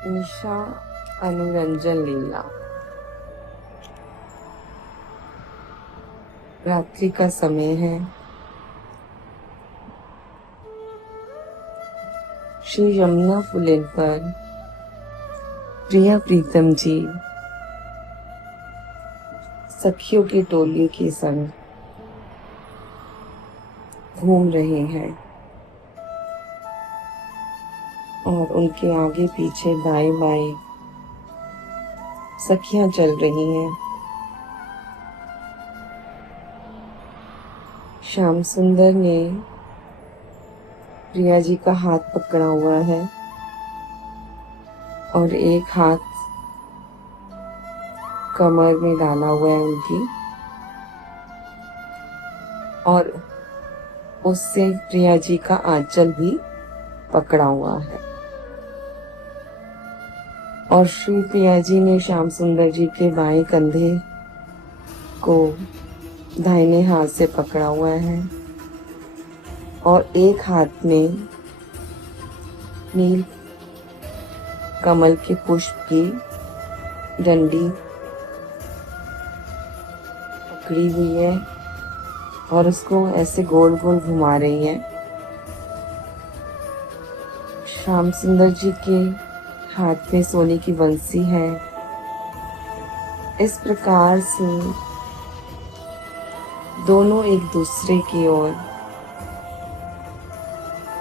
ईशा अनुरंजन लीला। रात्रि का समय है। श्री यमुना पुलिन पर प्रिया प्रीतम जी सखियों की टोली के संग घूम रहे हैं और उनके आगे पीछे दाएं बाएं सखियां चल रही हैं। श्याम सुंदर ने प्रिया जी का हाथ पकड़ा हुआ है और एक हाथ कमर में डाला हुआ है उनकी, और उससे प्रिया जी का आंचल भी पकड़ा हुआ है। और श्री प्रिया जी ने श्याम सुंदर जी के बाएं कंधे को दाहिने हाथ से पकड़ा हुआ है और एक हाथ में नील कमल के पुष्प की डंडी पकड़ी हुई है और उसको ऐसे गोल गोल घुमा रही है। श्याम सुंदर जी के हाथ में सोने की बंसी है। इस प्रकार से दोनों एक दूसरे की ओर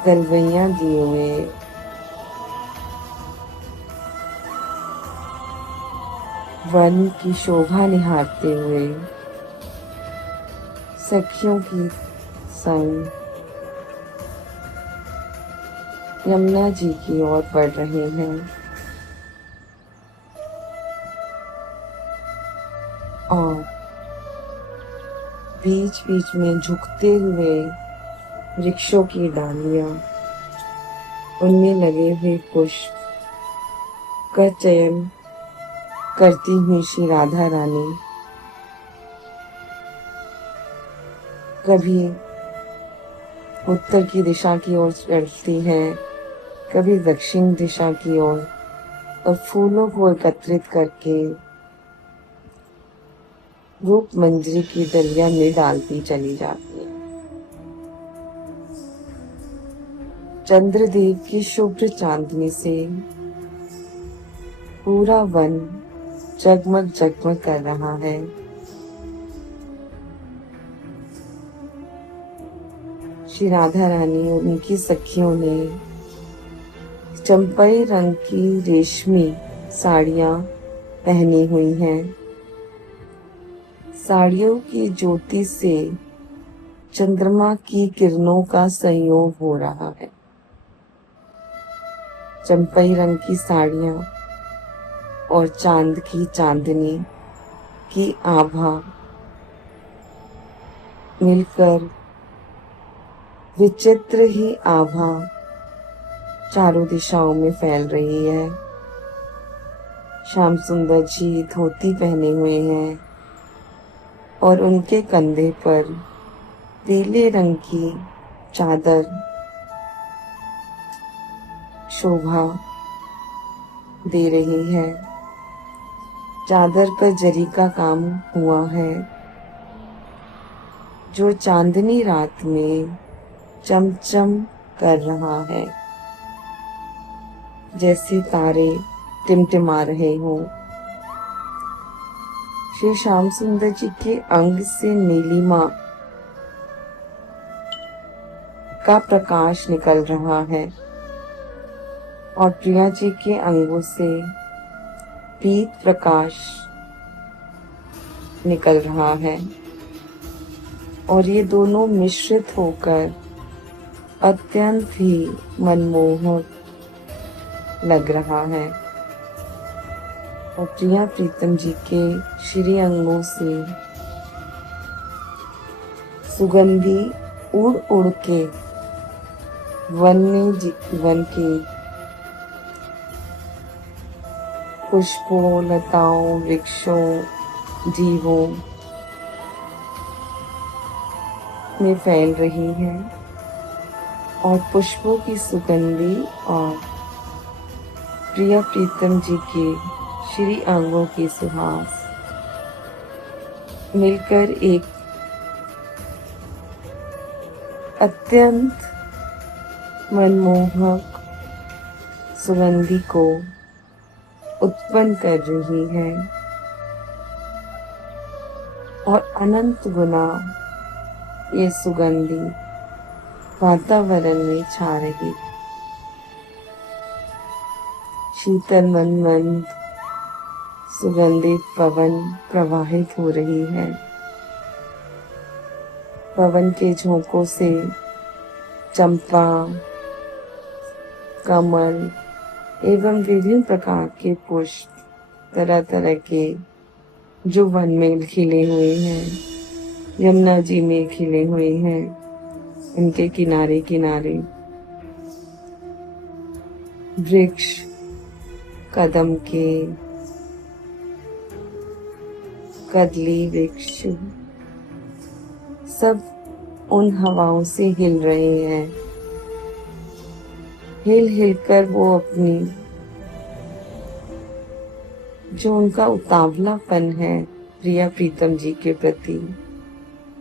गलवैया दिए हुए वन की शोभा निहारते हुए सखियों की संग यमुना जी की ओर बढ़ रहे हैं। और बीच बीच में झुकते हुए वृक्षों की डालियां, उनमें लगे हुए पुष्प का चयन करती हुई श्री राधा रानी कभी उत्तर की दिशा की ओर चलती है, कभी दक्षिण दिशा की ओर, और फूलों को एकत्रित करके रूप मंजरी की दलिया में डालती चली जाती है। चंद्रदेव की शुभ्र चांदनी से पूरा वन जगमग जगमग कर रहा है। श्री राधा रानी और उनकी सखियों ने चंपई रंग की रेशमी साड़ियां पहनी हुई हैं। साड़ियों की ज्योति से चंद्रमा की किरणों का संयोग हो रहा है। चंपई रंग की साड़ियां और चांद की चांदनी की आभा मिलकर विचित्र ही आभा चारों दिशाओं में फैल रही है। श्याम सुंदर जी धोती पहने हुए हैं और उनके कंधे पर पीले रंग की चादर शोभा दे रही है। चादर पर जरी का काम हुआ है जो चांदनी रात में चमचम कर रहा है, जैसे तारे टिमटिमा रहे हों। श्री श्याम सुंदर जी के अंग से नीलिमा का प्रकाश निकल रहा है और प्रिया जी के अंगों से पीत प्रकाश निकल रहा है, और ये दोनों मिश्रित होकर अत्यंत ही मनमोहक लग रहा है। और प्रिया प्रीतम जी के श्री अंगों से सुगंधी उड़ उड़ के वन के पुष्पों, लताओं, वृक्षों, जीवों में फैल रही है। और पुष्पों की सुगंधी और प्रिया प्रीतम जी के श्री अंगों के सुहास मिलकर एक अत्यंत मनमोहक सुगंधी को उत्पन्न कर रही है और अनंत गुना ये सुगंधी वातावरण में छा रही। शीतल मंद सुगंधित पवन प्रवाहित हो रही है। पवन के झोंकों से चंपा, कमल एवं विभिन्न प्रकार के पुष्प तरह तरह के जो वन में खिले हुए हैं, यमुना जी में खिले हुए हैं, उनके किनारे किनारे वृक्ष, कदम के, कदली वृक्ष सब उन हवाओं से हिल रहे हैं। हिल हिल कर वो अपनी जो उनका उतावलापन है प्रिया प्रीतम जी के प्रति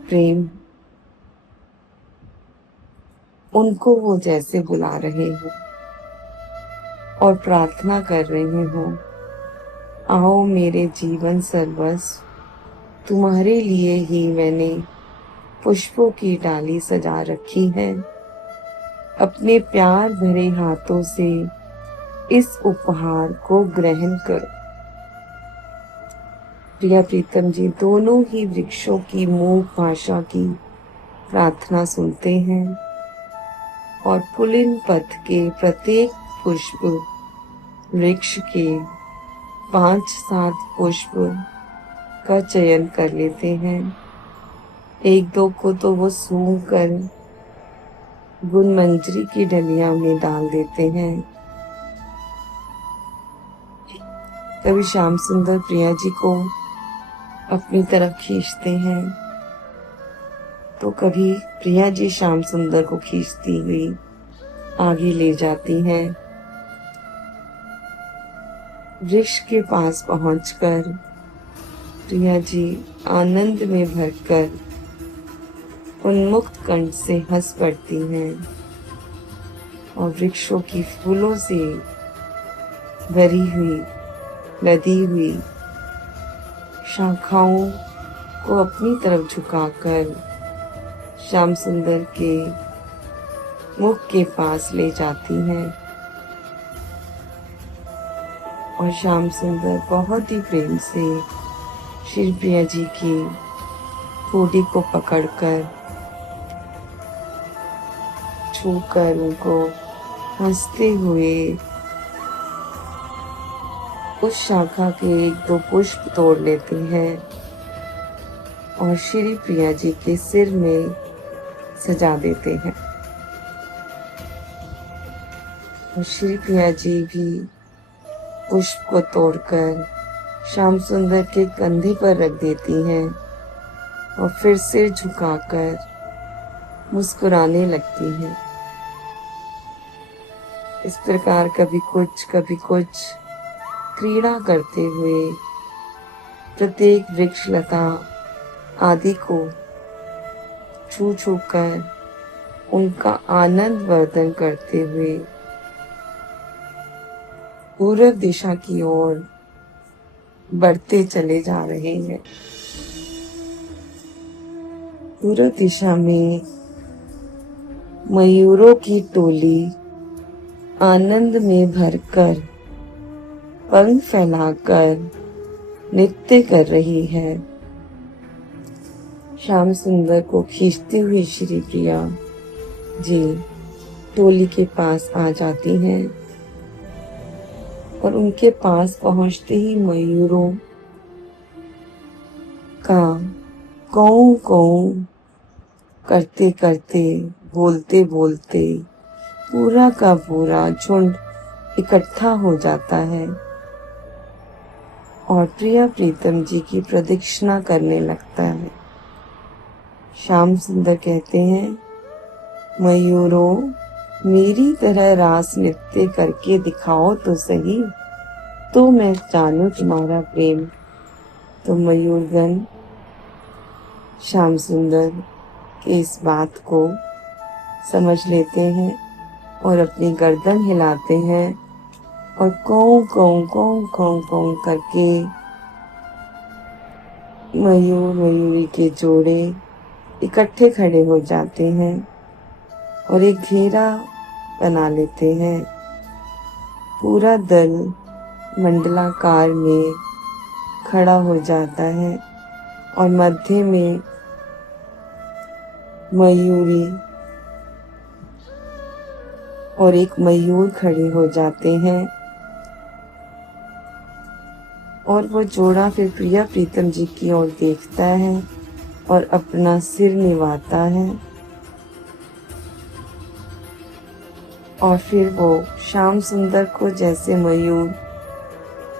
प्रेम, उनको वो जैसे बुला रहे हो और प्रार्थना कर रहे हो, आओ मेरे जीवन सर्वस्व, तुम्हारे लिए ही मैंने पुष्पों की डाली सजा रखी है। अपने प्यार भरे हाथों से इस उपहार को ग्रहण करो। प्रिया प्रीतम जी दोनों ही वृक्षों की मूक भाषा की प्रार्थना सुनते हैं और पुलिन पथ के प्रत्येक पुष्प वृक्ष के 5-7 पुष्प का चयन कर लेते हैं। एक दो को तो वो सूंघ कर गुणमंजरी की डलिया में डाल देते हैं। कभी श्याम सुंदर प्रिया जी को अपनी तरफ खींचते हैं तो कभी प्रिया जी श्याम सुंदर को खींचती हुई आगे ले जाती हैं। वृक्ष के पास पहुंचकर प्रिया जी आनंद में भरकर उन्मुक्त कंठ से हंस पड़ती हैं और वृक्षों की फूलों से भरी हुई लदी हुई शाखाओं को अपनी तरफ झुकाकर श्याम सुंदर के मुख के पास ले जाती हैं और श्याम सुंदर बहुत ही प्रेम से श्री प्रिया जी की ठोड़ी को पकड़कर छूकर उनको हंसते हुए उस शाखा के 1-2 पुष्प तोड़ लेते हैं और श्री प्रिया जी के सिर में सजा देते हैं। और श्री प्रिया जी भी पुष्प को तोड़कर श्याम सुंदर के कंधे पर रख देती हैं और फिर सिर झुकाकर मुस्कुराने लगती हैं। इस प्रकार कभी कुछ क्रीड़ा करते हुए प्रत्येक वृक्ष लता आदि को छू छू कर उनका आनंद वर्धन करते हुए पूर्व दिशा की ओर बढ़ते चले जा रहे हैं। पूर्व दिशा में मयूरों की टोली आनंद में भरकर पंख फैलाकर नृत्य कर रही है। श्याम सुंदर को खींचती हुई श्री प्रिया जी टोली के पास आ जाती हैं और उनके पास पहुंचते ही मयूरों का कौ कौ करते करते बोलते बोलते पूरा का पूरा झुंड इकट्ठा हो जाता है और प्रिया प्रीतम जी की प्रदक्षिणा करने लगता है। श्याम सुंदर कहते हैं, मयूरों मेरी तरह रास नृत्य करके दिखाओ तो सही, तो मैं जानूं तुम्हारा प्रेम। तो मयूरगण श्याम सुंदर के इस बात को समझ लेते हैं और अपनी गर्दन हिलाते हैं और कौं कौं कौं कौं कौं करके मयूर मयूरी के जोड़े इकट्ठे खड़े हो जाते हैं और एक घेरा बना लेते हैं। पूरा दल मंडलाकार में खड़ा हो जाता है और मध्य में मयूरी और एक मयूर खड़े हो जाते हैं और वो जोड़ा फिर प्रिया प्रीतम जी की ओर देखता है और अपना सिर निवाता है और फिर वो श्याम सुंदर को जैसे मयूर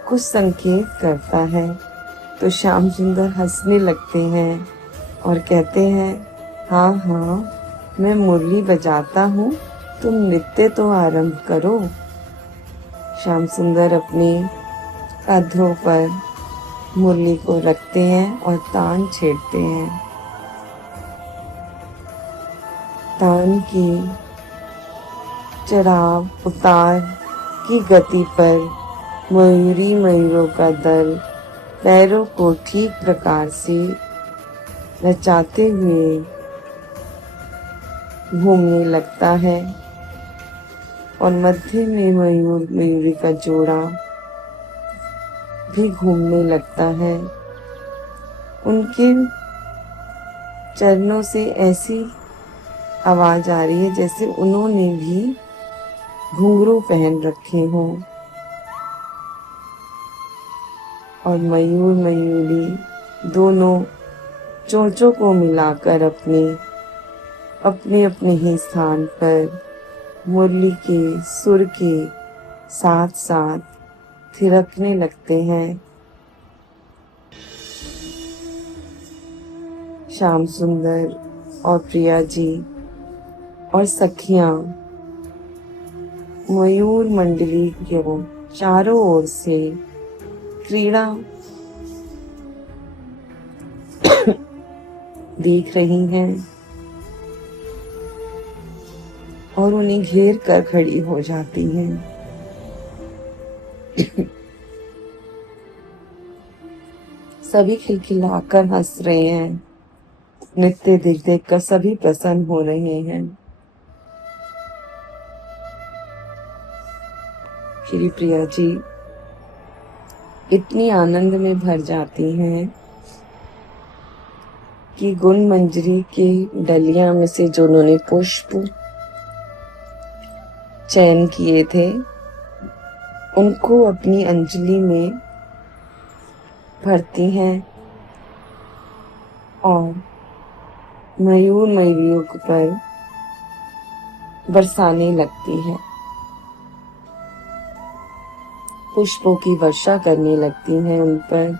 कुछ संकेत करता है तो श्याम सुंदर हंसने लगते हैं और कहते हैं, हाँ हाँ मैं मुरली बजाता हूँ, तुम नृत्य तो आरंभ करो। श्याम सुंदर अपने कांधों पर मुरली को रखते हैं और तान छेड़ते हैं। तान की चढ़ाव उतार की गति पर मयूरी मयूरों का दल पैरों को ठीक प्रकार से नचाते हुए घूमने लगता है और मध्य में मयूर मयूरी का जोड़ा भी घूमने लगता है। उनके चरणों से ऐसी आवाज आ रही है जैसे उन्होंने भी घुंघरू पहन रखे हों और मयूर मयूरी दोनों चोंचों को मिलाकर अपने अपने ही स्थान पर मुरली के सुर के साथ साथ थिरकने लगते हैं। श्याम सुंदर और प्रिया जी और सखियां मयूर मंडली को चारों ओर से क्रीड़ा देख रही हैं और उन्हें घेर कर खड़ी हो जाती हैं। सभी खिलखिलाकर हंस रहे हैं। नृत्य देख देख कर सभी प्रसन्न हो रहे हैं। श्री प्रिया जी इतनी आनंद में भर जाती हैं कि गुण मंजरी के डलिया में से जो उन्होंने पुष्प चयन किए थे उनको अपनी अंजलि में भरती हैं और मयूर मयूरियों पर बरसाने लगती है, पुष्पों की वर्षा करने लगती हैं उन पर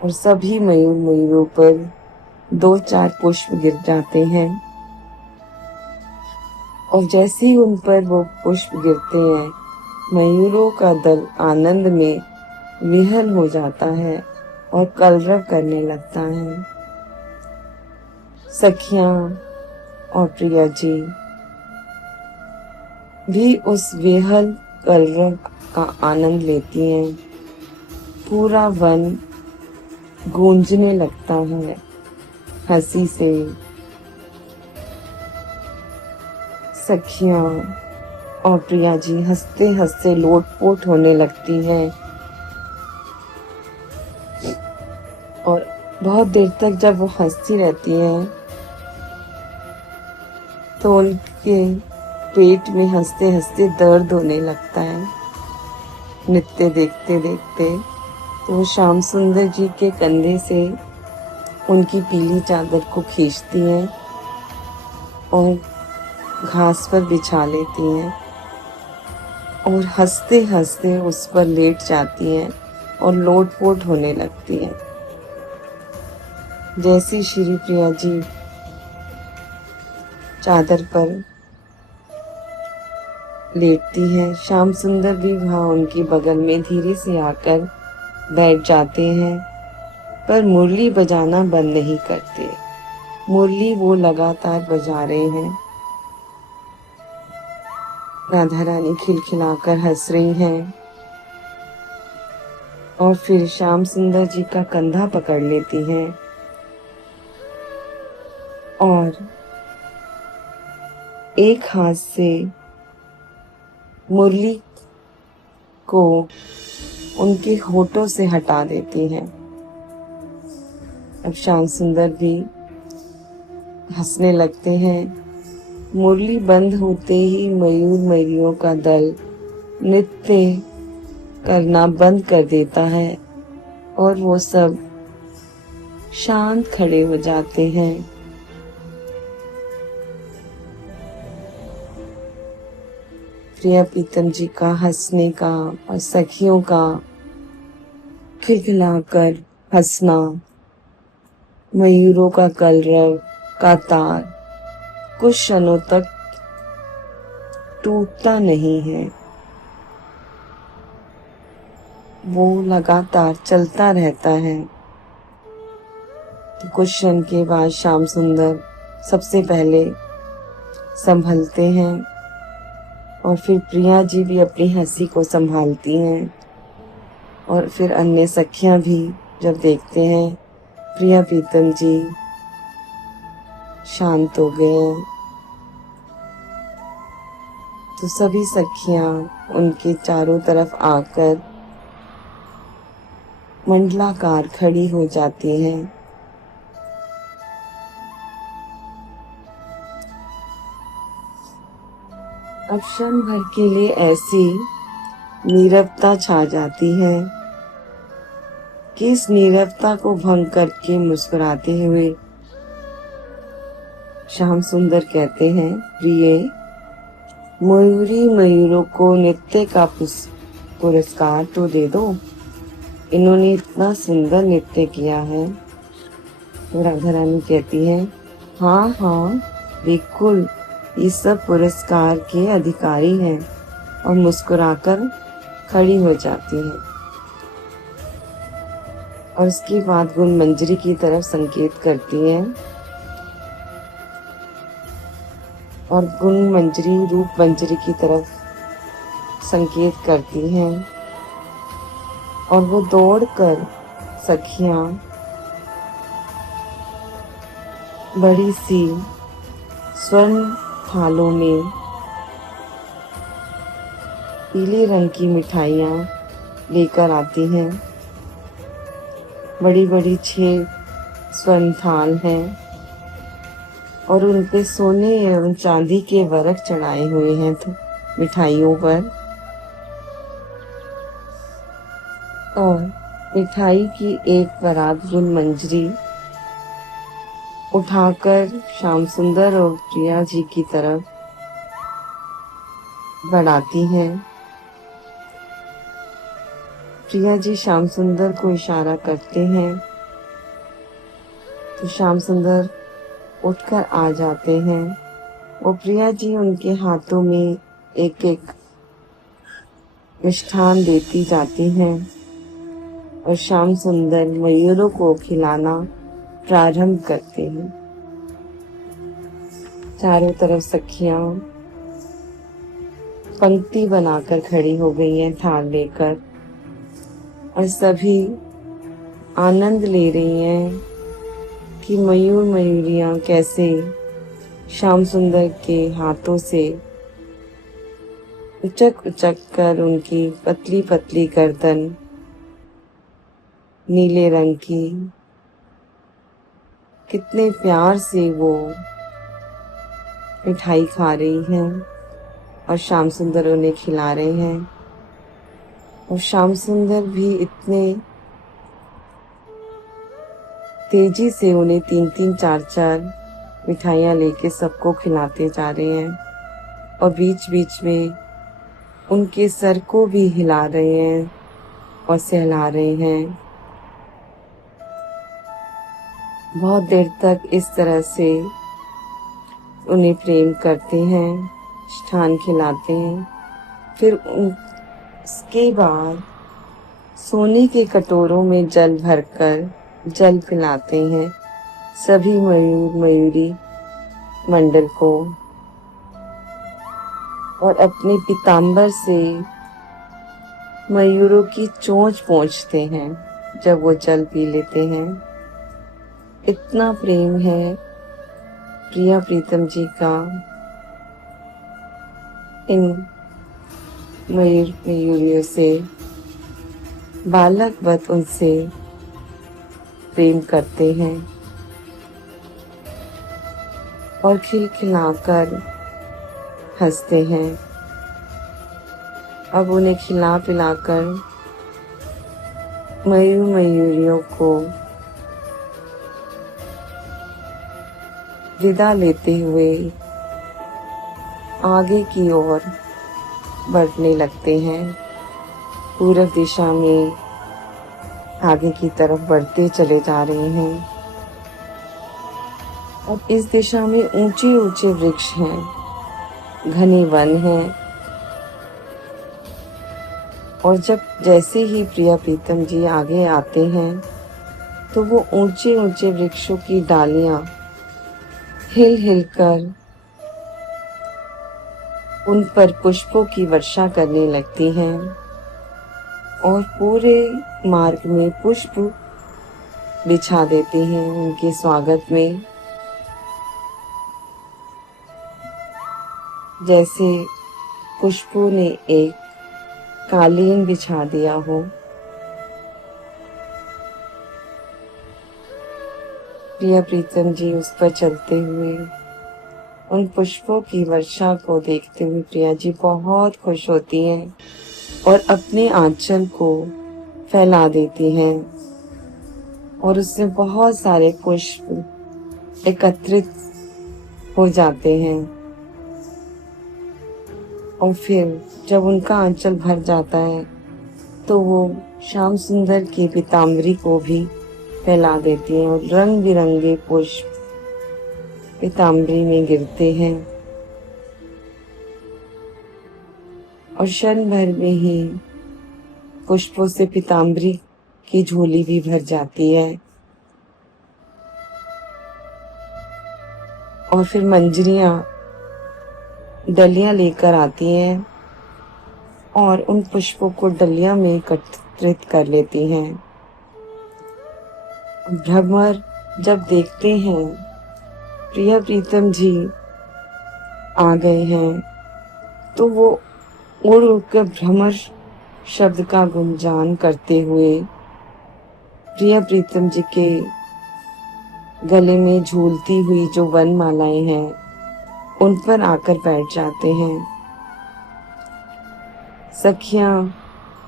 और सभी मयूर मयूरों पर 2-4 पुष्प गिर जाते हैं और जैसे ही उन पर वो पुष्प गिरते हैं मयूरों का दल आनंद में विहल हो जाता है और कलरव करने लगता है। सखियां और प्रिया जी भी उस विहल कलरव का आनंद लेती हैं। पूरा वन गूंजने लगता है हंसी से। सखियां और प्रिया जी हंसते हंसते लोटपोट होने लगती हैं और बहुत देर तक जब वो हंसती रहती हैं तो उनके पेट में हंसते हंसते दर्द होने लगता है। नृत्य देखते देखते तो वो श्याम सुंदर जी के कंधे से उनकी पीली चादर को खींचती हैं और घास पर बिछा लेती हैं और हंसते हंसते उस पर लेट जाती हैं और लोटपोट होने लगती हैं। जैसी श्री प्रिया जी चादर पर लेटती है। श्याम सुंदर भी वहाँ उनके बगल में धीरे से आकर बैठ जाते हैं, पर मुरली बजाना बंद नहीं करते। मुरली वो लगातार बजा रहे हैं। राधा रानी खिलखिलाकर हंस रही हैं और फिर श्याम सुंदर जी का कंधा पकड़ लेती हैं और एक हाथ से मुरली को उनके होठों से हटा देती हैं। अब श्याम सुंदर भी हंसने लगते हैं। मुरली बंद होते ही मयूर मयूरियों का दल नृत्य करना बंद कर देता है और वो सब शांत खड़े हो जाते हैं। प्रिया प्रीतम जी का हंसने का और सखियों का खिलखिलाकर हंसना, मयूरों का कलरव का तार कुछ क्षणों तक टूटता नहीं है, वो लगातार चलता रहता है। तो कुछ क्षण के बाद श्याम सुंदर सबसे पहले संभलते हैं और फिर प्रिया जी भी अपनी हंसी को संभालती हैं और फिर अन्य सखियां भी जब देखते हैं प्रिया प्रीतम जी शांत हो गए हैं, तो सभी सखियां उनके चारों तरफ आकर मंडलाकार खड़ी हो जाती हैं। अब क्षण भर के लिए ऐसी नीरवता छा जाती है कि इस नीरवता को भंग करके मुस्कुराते हुए श्याम सुंदर कहते हैं, प्रिय, मयूरी मयूरों को नृत्य का पुरस्कार तो दे दो, इन्होंने इतना सुंदर नृत्य किया है। तो राधा रानी कहती है, हाँ हाँ बिल्कुल, ये सब पुरस्कार के अधिकारी हैं, और मुस्कुराकर खड़ी हो जाती है। और उसके बाद गुण मंजरी की तरफ संकेत करती हैं और गुण मंजरी रूप मंजरी की तरफ संकेत करती हैं और वो दौड़कर सखियां बड़ी सी स्वर्ण थालों में पीले रंग की मिठाइयाँ लेकर आती हैं। बड़ी बड़ी 6 स्वर्ण थाल हैं और उन पे सोने एवं चांदी के वरक चढ़ाए हुए हैं तो मिठाइयों पर। और मिठाई की एक परात गुण मंजरी उठाकर श्याम सुंदर और प्रिया जी की तरफ बढ़ाती हैं। प्रिया जी श्याम सुंदर को इशारा करते हैं तो श्याम सुंदर उठकर आ जाते हैं और प्रिया जी उनके हाथों में एक एक मिष्ठान देती जाती हैं और श्याम सुंदर मयूरों को खिलाना प्रारंभ करते हैं। चारों तरफ सखियां पंक्ति बनाकर खड़ी हो गई हैं थाल लेकर और सभी आनंद ले रही हैं कि मयूर मयूरियां कैसे श्याम सुंदर के हाथों से उचक उचक कर उनकी पतली पतली गर्दन नीले रंग की कितने प्यार से वो मिठाई खा रही हैं और श्याम सुंदर उन्हें खिला रहे हैं। और श्याम सुंदर भी इतने तेजी से उन्हें 3-3 4-4 मिठाइयाँ लेके सबको खिलाते जा रहे हैं और बीच बीच में उनके सर को भी हिला रहे हैं और सहला रहे हैं। बहुत देर तक इस तरह से उन्हें प्रेम करते हैं, मिष्ठान खिलाते हैं। फिर उसके बाद सोने के कटोरों में जल भरकर जल पिलाते हैं सभी मयूर मयूरी मंडल को, और अपने पीताम्बर से मयूरों की चोंच पोंछते हैं जब वो जल पी लेते हैं। इतना प्रेम है प्रिया प्रीतम जी का इन मयूरियों से, बालक वत उनसे प्रेम करते हैं और खिलखिलाकर हंसते हैं। अब उन्हें खिला पिलाकर मयूरियों को विदा लेते हुए आगे की ओर बढ़ने लगते हैं। पूर्व दिशा में आगे की तरफ बढ़ते चले जा रहे हैं। अब इस दिशा में ऊंचे ऊंचे वृक्ष हैं, घने वन हैं, और जैसे ही प्रिया प्रीतम जी आगे आते हैं तो वो ऊंचे ऊंचे वृक्षों की डालियां हिल हिल कर उन पर पुष्पों की वर्षा करने लगती हैं और पूरे मार्ग में पुष्प बिछा देती हैं उनके स्वागत में, जैसे पुष्पों ने एक कालीन बिछा दिया हो। प्रिया प्रीतम जी उस पर चलते हुए उन पुष्पों की वर्षा को देखते हुए प्रिया जी बहुत खुश होती हैं और अपने आंचल को फैला देती हैं और उसमें बहुत सारे पुष्प एकत्रित हो जाते हैं। और फिर जब उनका आंचल भर जाता है तो वो श्याम सुंदर की पीताम्बरी को भी फैला देती हैं और रंग बिरंगे पुष्प पीताम्बरी में गिरते हैं और क्षण भर में ही पुष्पों से पीताम्बरी की झोली भी भर जाती है। और फिर मंजरियां डलियां लेकर आती हैं और उन पुष्पों को डलियां में एकत्रित कर लेती हैं। भ्रमर जब देखते हैं प्रिया प्रीतम जी आ गए हैं तो वो उड़ उड़कर भ्रमर शब्द का गुंजान करते हुए प्रिया प्रीतम जी के गले में झूलती हुई जो वनमालाएं हैं उन पर आकर बैठ जाते हैं। सखियां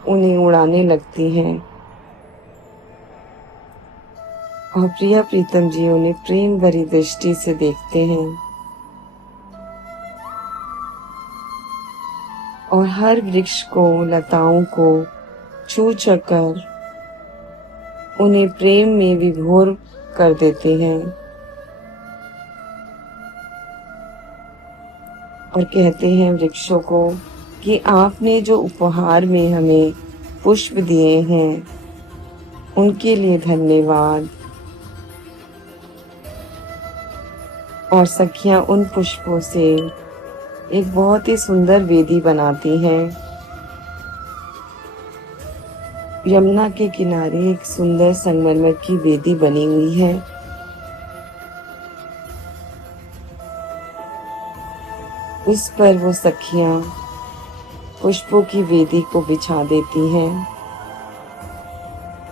उन्हें उड़ाने लगती हैं और प्रिया प्रीतम जी उन्हें प्रेम भरी दृष्टि से देखते हैं और हर वृक्ष को, लताओं को छू कर उन्हें प्रेम में विभोर कर देते हैं और कहते हैं वृक्षों को कि आपने जो उपहार में हमें पुष्प दिए हैं उनके लिए धन्यवाद। और सखियां उन पुष्पों से एक बहुत ही सुंदर वेदी बनाती हैं। यमुना के किनारे एक सुंदर संगमरमर की वेदी बनी हुई है। उस पर वो सखियां पुष्पों की वेदी को बिछा देती हैं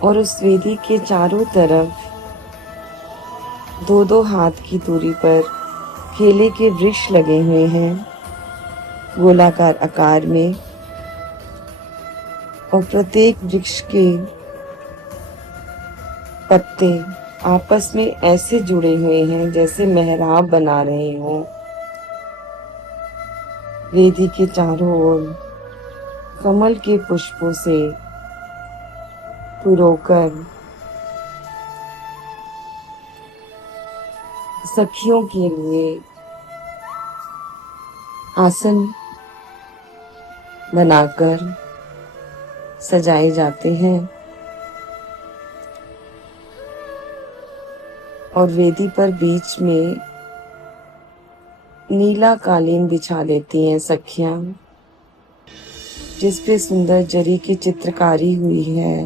और उस वेदी के चारों तरफ दो दो हाथ की दूरी पर केले के वृक्ष लगे हुए हैं गोलाकार आकार में, और प्रत्येक वृक्ष के पत्ते आपस में ऐसे जुड़े हुए हैं जैसे मेहराब बना रहे हों। वेदी के चारों ओर कमल के पुष्पों से पुरोकर सखियों के लिए आसन बनाकर सजाए जाते हैं और वेदी पर बीच में नीला कालीन बिछा देती हैं सखियां, जिस पे सुंदर जरी की चित्रकारी हुई है।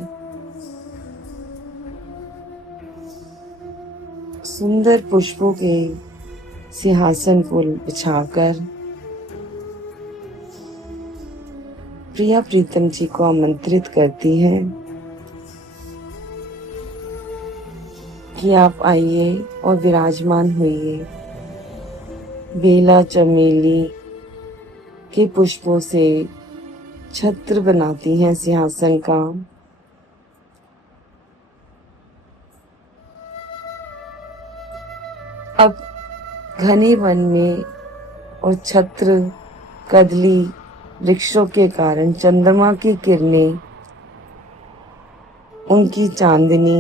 सुंदर पुष्पों के सिंहासन को बिछाकर प्रिया प्रीतम जी को आमंत्रित करती है कि आप आइए और विराजमान होइए। बेला चमेली के पुष्पों से छत्र बनाती हैं सिंहासन का। अब घने वन में और छत्र कदली वृक्षों के कारण चंद्रमा की किरणें, उनकी चांदनी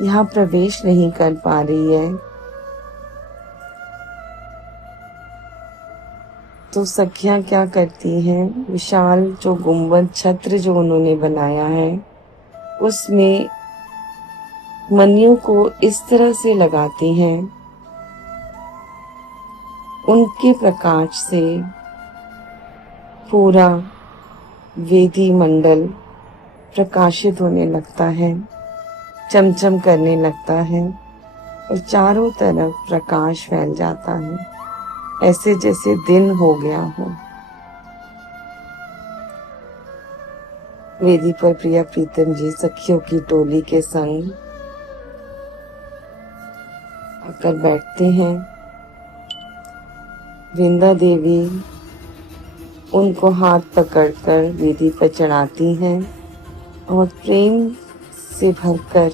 यहाँ प्रवेश नहीं कर पा रही है। तो सखियां क्या करती हैं, विशाल जो गुंबद छत्र जो उन्होंने बनाया है उसमें मणियों को इस तरह से लगाती हैं, उनके प्रकाश से पूरा वेदी मंडल प्रकाशित होने लगता है, चमचम करने लगता है और चारों तरफ प्रकाश फैल जाता है, ऐसे जैसे दिन हो गया हो। वेदी पर प्रिया प्रीतम जी सखियों की टोली के संग आकर बैठते हैं। वृंदा देवी उनको हाथ पकड़कर वेदी पर चढ़ाती हैं और प्रेम से भरकर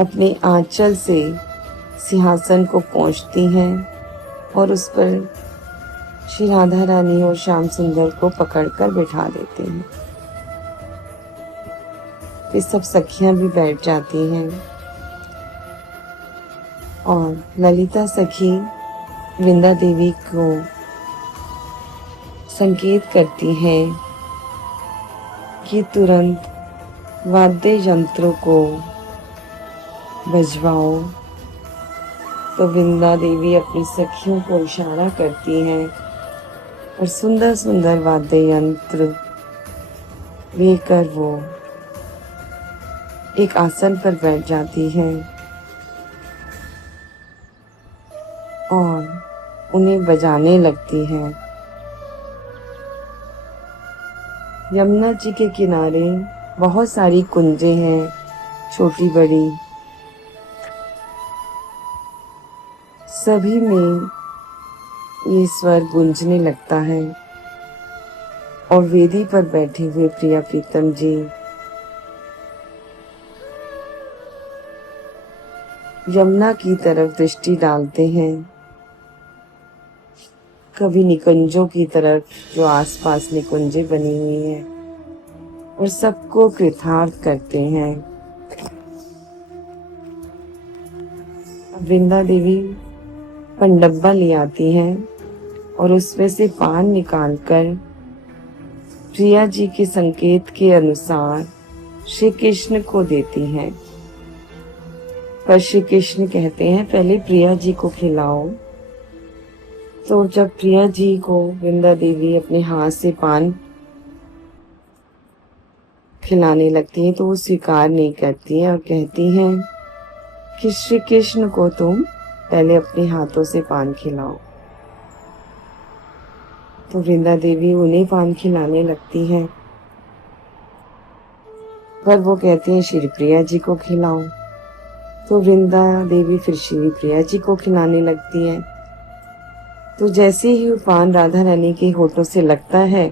अपने आंचल से सिंहासन को पोंछती हैं और उस पर श्री राधा रानी और श्याम सुंदर को पकड़कर बिठा देते हैं। फिर सब सखियां भी बैठ जाती हैं और ललिता सखी वृंदा देवी को संकेत करती हैं कि तुरंत वाद्य यंत्रों को बजवाओ। तो वृंदा देवी अपनी सखियों को इशारा करती हैं और सुंदर सुंदर वाद्य यंत्र लेकर वो एक आसन पर बैठ जाती है और उन्हें बजाने लगती है। यमुना जी के किनारे बहुत सारी कुंजें हैं, छोटी बड़ी, सभी में ये स्वर गूंजने लगता है और वेदी पर बैठे हुए प्रिया प्रीतम जी यमुना की तरफ दृष्टि डालते हैं, कभी निकुंजों की तरफ जो आसपास निकुंजें बनी हुई हैं, और सबको कृतार्थ करते हैं। वृंदा देवी पंडब्बा ले आती हैं और उसमें से पान निकालकर प्रिया जी के संकेत के अनुसार श्री कृष्ण को देती हैं। पर श्री कृष्ण कहते हैं पहले प्रिया जी को खिलाओ। तो जब प्रिया जी को वृंदा देवी अपने हाथ से पान खिलाने लगती हैं तो वो स्वीकार नहीं करती हैं और कहती हैं कि श्री कृष्ण को तुम पहले अपने हाथों से पान खिलाओ। तो वृंदा देवी उन्हें पान खिलाने लगती हैं, पर वो कहती हैं श्री प्रिया जी को खिलाओ। तो वृंदा देवी फिर श्री प्रिया जी को खिलाने लगती हैं। तो जैसे ही वो पान राधा रानी के होठों से लगता है,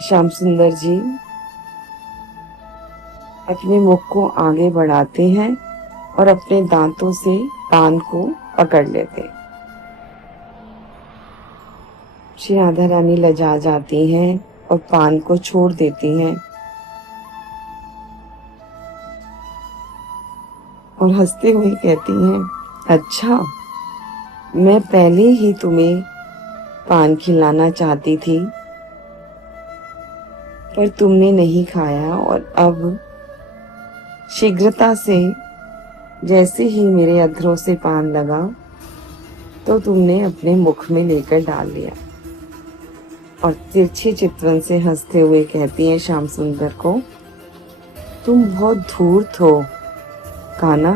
श्याम सुंदर जी अपने मुख को आगे बढ़ाते हैं और अपने दांतों से पान को पकड़ लेते। श्री राधा रानी लजा जाती हैं और पान को छोड़ देती हैं और हंसते हुए कहती हैं, अच्छा मैं पहले ही तुम्हें पान खिलाना चाहती थी, पर तुमने नहीं खाया और अब शीघ्रता से जैसे ही मेरे अधरों से पान लगा तो तुमने अपने मुख में लेकर डाल लिया। और तिरछे चितवन से हंसते हुए कहती है श्याम सुंदर को, तुम बहुत धूर्त हो कान्हा।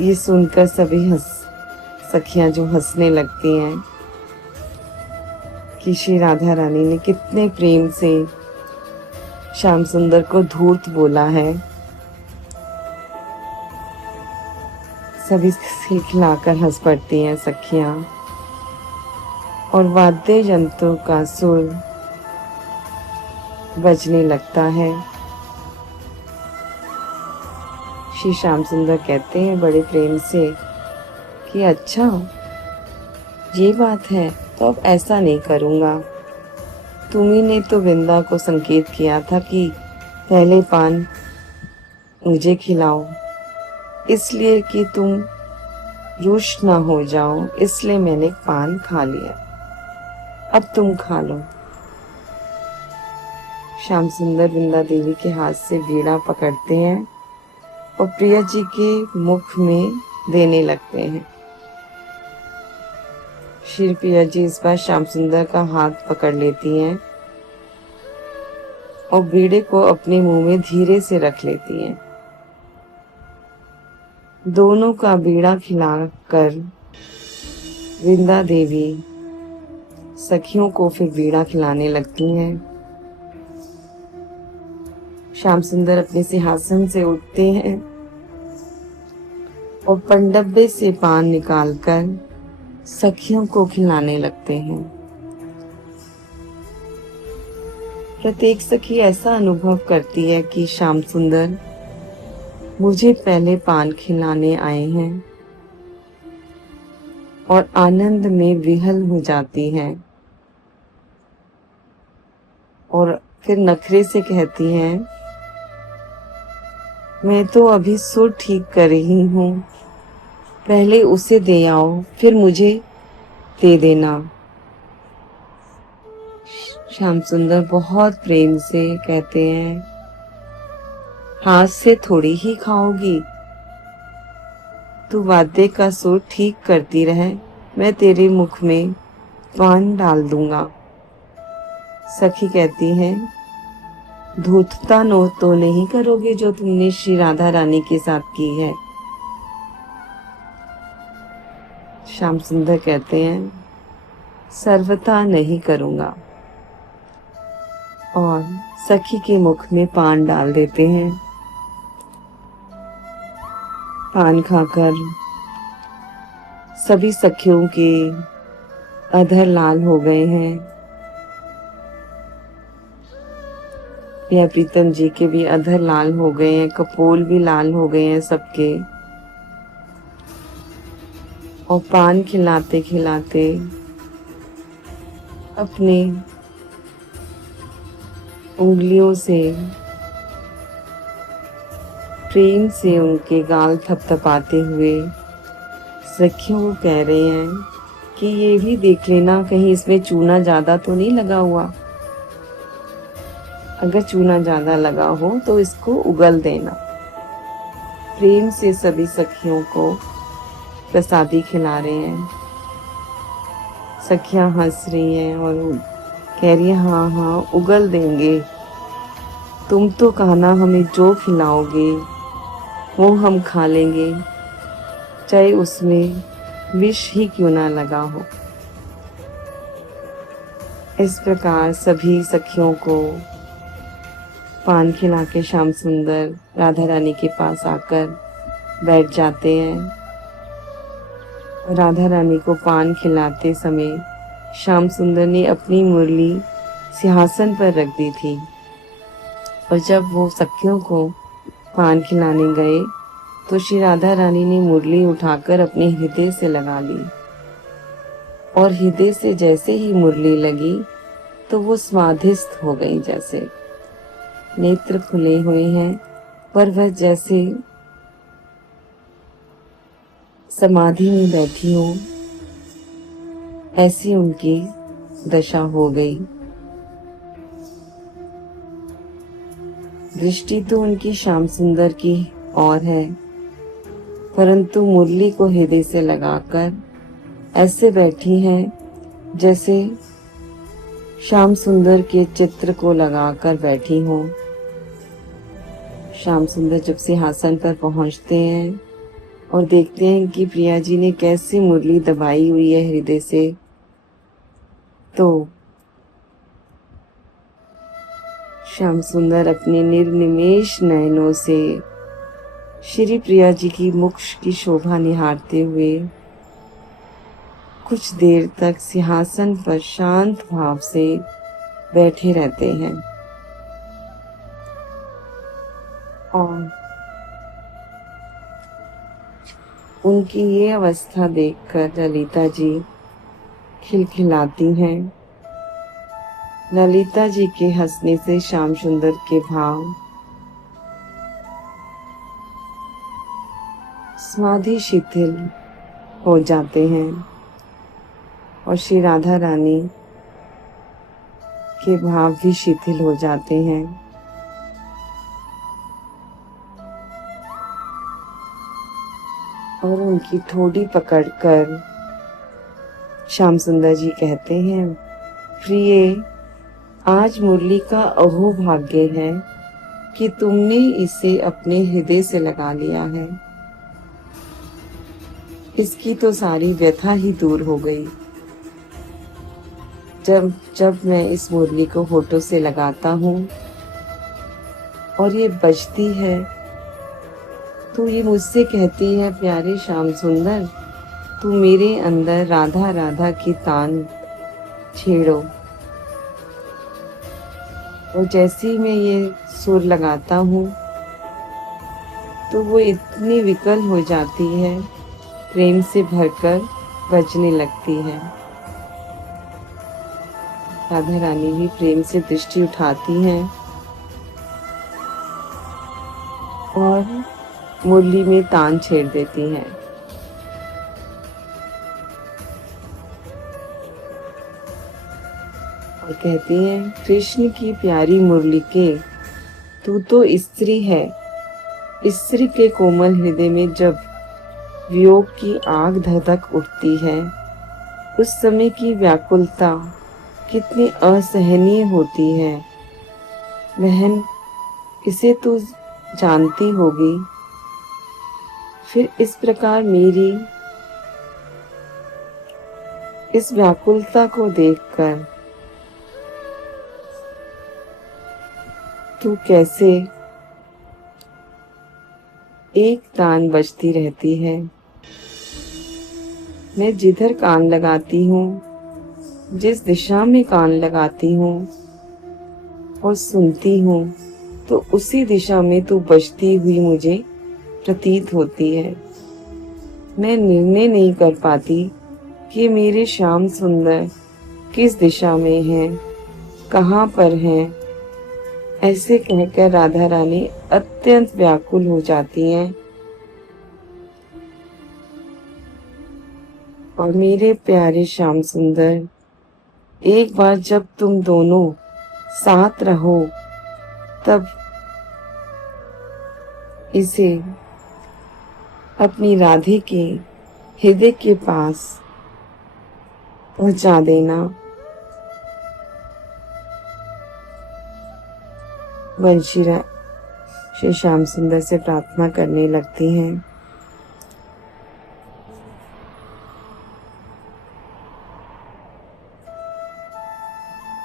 ये सुनकर सभी सखियां जो हंसने लगती हैं कि श्री राधा रानी ने कितने प्रेम से श्याम सुंदर को धूर्त बोला है। सभी खिलखिलाकर हंस पड़ती हैं सखियां और वाद्य यंत्रों का सुर बजने लगता है। श्री श्याम सुंदर कहते हैं बड़े प्रेम से कि अच्छा ये बात है, तो अब ऐसा नहीं करूँगा। तुम्ही ने तो वृंदा को संकेत किया था कि पहले पान मुझे खिलाओ, इसलिए कि तुम रुष्ट ना हो जाओ, इसलिए मैंने पान खा लिया। अब तुम खा लो। श्याम सुंदर वृंदा देवी के हाथ से वीणा पकड़ते हैं और प्रिया जी के मुख में देने लगते हैं। श्री प्रिया जी इस बार श्याम सुंदर का हाथ पकड़ लेती हैं और बीड़े को अपने मुंह में धीरे से रख लेती हैं। दोनों का बीड़ा खिलाकर वृंदा देवी सखियों को फिर बीड़ा खिलाने लगती हैं। श्याम सुंदर अपने सिंहासन से उठते हैं और पनडब्बे से पान निकालकर सखियों को खिलाने लगते हैं। प्रत्येक सखी ऐसा अनुभव करती है कि श्याम सुंदर मुझे पहले पान खिलाने आए हैं और आनंद में विहल हो जाती हैं और फिर नखरे से कहती हैं, मैं तो अभी सुर ठीक कर रही हूँ, पहले उसे दे आओ फिर मुझे दे देना। श्याम सुंदर बहुत प्रेम से कहते हैं, हाथ से थोड़ी ही खाओगी, तू वाद्य का सुर ठीक करती रहे, मैं तेरे मुख में पान डाल दूंगा। सखी कहती है, धूर्तता नो तो नहीं करोगे जो तुमने श्री राधा रानी के साथ की है। श्याम सुंदर कहते हैं, सर्वथा नहीं करूंगा, और सखी के मुख में पान डाल देते हैं। पान खाकर सभी सखियों के अधर लाल हो गए हैं। या प्रीतम जी के भी अधर लाल हो गए हैं, कपोल भी लाल हो गए हैं सबके। और पान खिलाते खिलाते अपने उंगलियों से प्रेम से उनके गाल थपथपाते हुए सखियों को कह रहे हैं कि ये भी देख लेना कहीं इसमें चूना ज्यादा तो नहीं लगा हुआ। अगर चूना ज्यादा लगा हो तो इसको उगल देना। प्रेम से सभी सखियों को प्रसादी खिला रहे हैं। सखियां हंस रही हैं और कह रही है, हाँ हाँ उगल देंगे, तुम तो कहना हमें जो खिलाओगे वो हम खा लेंगे, चाहे उसमें विष ही क्यों ना लगा हो। इस प्रकार सभी सखियों को पान खिला के श्याम सुंदर राधा रानी के पास आकर बैठ जाते हैं। राधा रानी को पान खिलाते समय श्याम सुंदर ने अपनी मुरली सिंहासन पर रख दी थी, और जब वो सखियों को पान खिलाने गए तो श्री राधा रानी ने मुरली उठाकर अपने हृदय से लगा ली, और हृदय से जैसे ही मुरली लगी तो वो स्वादिष्ट हो गई। जैसे नेत्र खुले हुए हैं पर वह जैसे समाधि में बैठी हो, ऐसी उनकी दशा हो गई। दृष्टि तो उनकी श्याम सुंदर की ओर है, परंतु मुरली को हृदय से लगाकर ऐसे बैठी हैं जैसे श्याम सुंदर के चित्र को लगाकर बैठी हों। श्याम सुंदर जब सिंहासन पर पहुंचते हैं और देखते हैं कि प्रिया जी ने कैसी मुरली दबाई हुई है हृदय से, तो श्याम सुंदर अपने निर्निमेष नयनों से श्री प्रिया जी की मुख की शोभा निहारते हुए कुछ देर तक सिंहासन पर शांत भाव से बैठे रहते हैं। और उनकी ये अवस्था देखकर ललिता जी खिलखिलाती हैं। ललिता जी के हंसने से श्याम सुंदर के भाव समाधि शिथिल हो जाते हैं और श्री राधा रानी के भाव भी शिथिल हो जाते हैं। और उनकी ठोड़ी पकड़कर श्याम सुंदर जी कहते हैं, प्रिय, आज मुरली का अहो भाग्य है कि तुमने इसे अपने हृदय से लगा लिया है। इसकी तो सारी व्यथा ही दूर हो गई। जब जब मैं इस मुरली को होठों से लगाता हूँ और ये बजती है, तो ये मुझसे कहती है, प्यारे श्याम सुंदर, तू मेरे अंदर राधा राधा की तान छेड़ो। और जैसे ही मैं ये सुर लगाता हूँ तो वो इतनी विकल हो जाती है, प्रेम से भरकर बजने लगती है। राधा रानी भी प्रेम से दृष्टि उठाती हैं और मुरली में तान छेड़ देती हैं। और कहती हैं, कृष्ण की प्यारी मुरली के, तू तो स्त्री है। स्त्री के कोमल हृदय में जब वियोग की आग धधक उठती है, उस समय की व्याकुलता कितनी असहनीय होती है। बहन, इसे तू जानती होगी। फिर इस प्रकार मेरी इस व्याकुलता को देखकर तू कैसे एक तान बजती रहती है। मैं जिधर कान लगाती हूँ, जिस दिशा में कान लगाती हूँ और सुनती हूँ, तो उसी दिशा में तू बजती हुई मुझे प्रतीत होती है। मैं निर्णय नहीं कर पाती कि मेरे श्याम सुंदर किस दिशा में हैं, कहाँ पर हैं। ऐसे कहकर राधा रानी अत्यंत व्याकुल हो जाती हैं। और मेरे प्यारे श्याम सुंदर, एक बार जब तुम दोनों साथ रहो, तब इसे अपनी राधे के हृदय के पास पहुंचा देना। वंशीरा श्री श्याम सुंदर से प्रार्थना करने लगती हैं।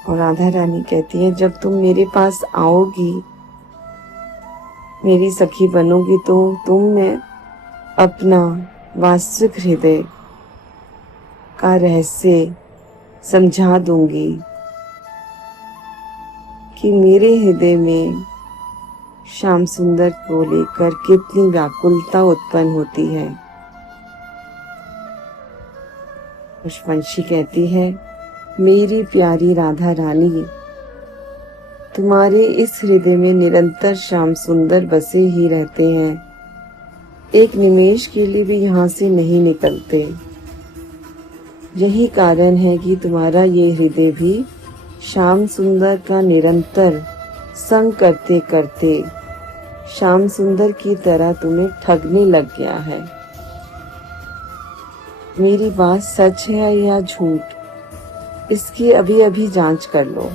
और राधा रानी कहती है, जब तुम मेरे पास आओगी, मेरी सखी बनोगी, तो तुम मैं अपना वास्तविक हृदय का रहस्य समझा दूंगी कि मेरे हृदय में श्याम सुंदर को लेकर कितनी व्याकुलता उत्पन्न होती है। पुष्पवंशी कहती है, मेरी प्यारी राधा रानी, तुम्हारे इस हृदय में निरंतर श्याम सुंदर बसे ही रहते हैं। एक निमेष के लिए भी यहाँ से नहीं निकलते। यही कारण है कि तुम्हारा ये हृदय भी श्याम सुंदर का निरंतर संग करते करते श्याम सुंदर की तरह तुम्हें ठगने लग गया है। मेरी बात सच है या झूठ, इसकी अभी अभी जांच कर लो।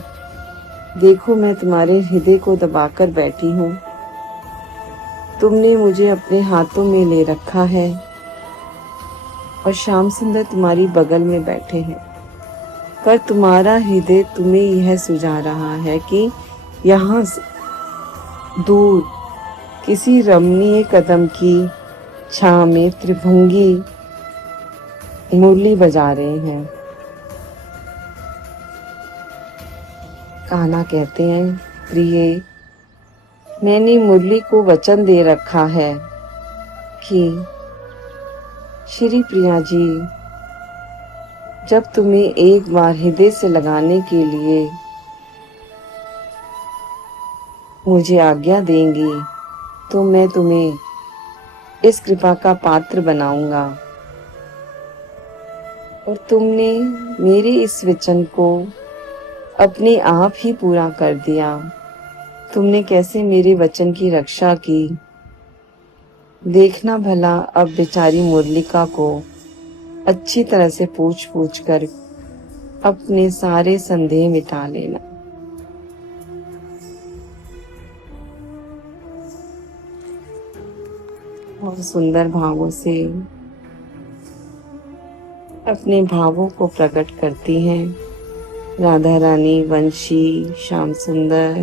देखो, मैं तुम्हारे हृदय को दबाकर बैठी हूँ। तुमने मुझे अपने हाथों में ले रखा है और श्याम सुंदर तुम्हारी बगल में बैठे हैं, पर तुम्हारा हृदय तुम्हें यह सुझा रहा है कि यहाँ दूर किसी रमणीय कदम की छां में त्रिभंगी मुरली बजा रहे हैं। कान्हा कहते हैं, प्रिय, मैंने मुरली को वचन दे रखा है कि श्री प्रिया जी जब तुम्हें एक बार हृदय से लगाने के लिए मुझे आज्ञा देंगी तो मैं तुम्हें इस कृपा का पात्र बनाऊंगा। और तुमने मेरे इस वचन को अपने आप ही पूरा कर दिया। तुमने कैसे मेरे वचन की रक्षा की। देखना भला अब बेचारी मुरलिका को अच्छी तरह से पूछ पूछ कर अपने सारे संदेह मिटा लेना। और सुंदर भावों से अपने भावों को प्रकट करती हैं राधा रानी, वंशी, श्याम सुंदर,